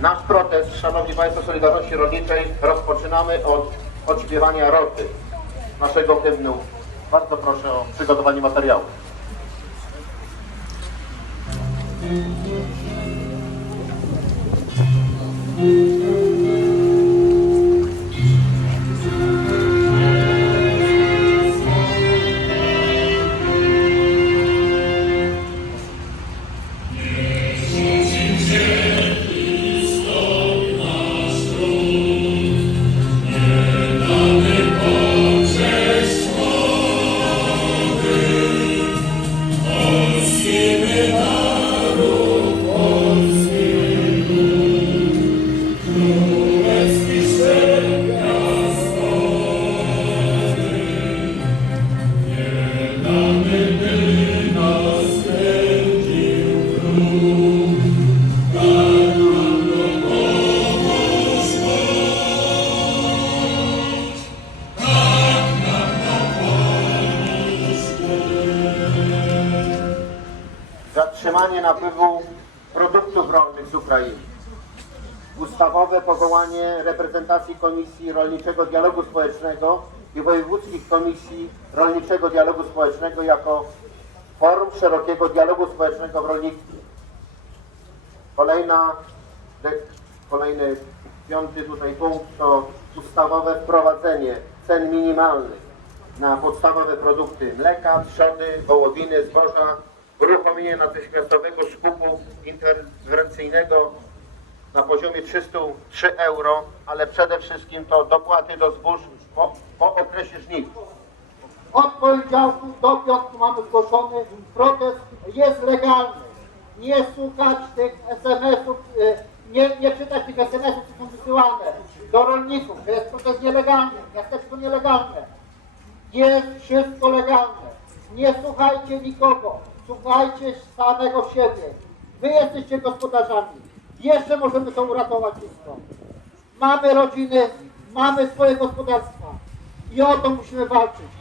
Nasz protest, Szanowni Państwo Solidarności Rolniczej, rozpoczynamy od odśpiewania roty naszego hymnu. Bardzo proszę o przygotowanie materiału. Zatrzymanie napływu produktów rolnych z Ukrainy. Ustawowe powołanie reprezentacji Komisji Rolniczego Dialogu Społecznego i Wojewódzkich Komisji Rolniczego Dialogu Społecznego jako forum szerokiego dialogu społecznego w rolnictwie. Kolejna, kolejny piąty tutaj punkt to ustawowe wprowadzenie cen minimalnych na podstawowe produkty mleka, trzody, wołowiny, zboża, uruchomienie natychmiastowego skupu interwencyjnego na poziomie 303 euro, ale przede wszystkim to dopłaty do zbóż po, po okresie żniw. Od poniedziałku do piątku mamy zgłoszony protest jest legalny. Nie słuchać tych SMS-ów, y, nie, nie czytać tych SMS-ów, które są wysyłane do rolników. To jest protest nielegalny, miasteczko nielegalne. Jest wszystko legalne. Nie słuchajcie nikogo, słuchajcie samego siebie. Wy jesteście gospodarzami. Jeszcze możemy to uratować wszystko. Mamy rodziny, mamy swoje gospodarstwa i o to musimy walczyć.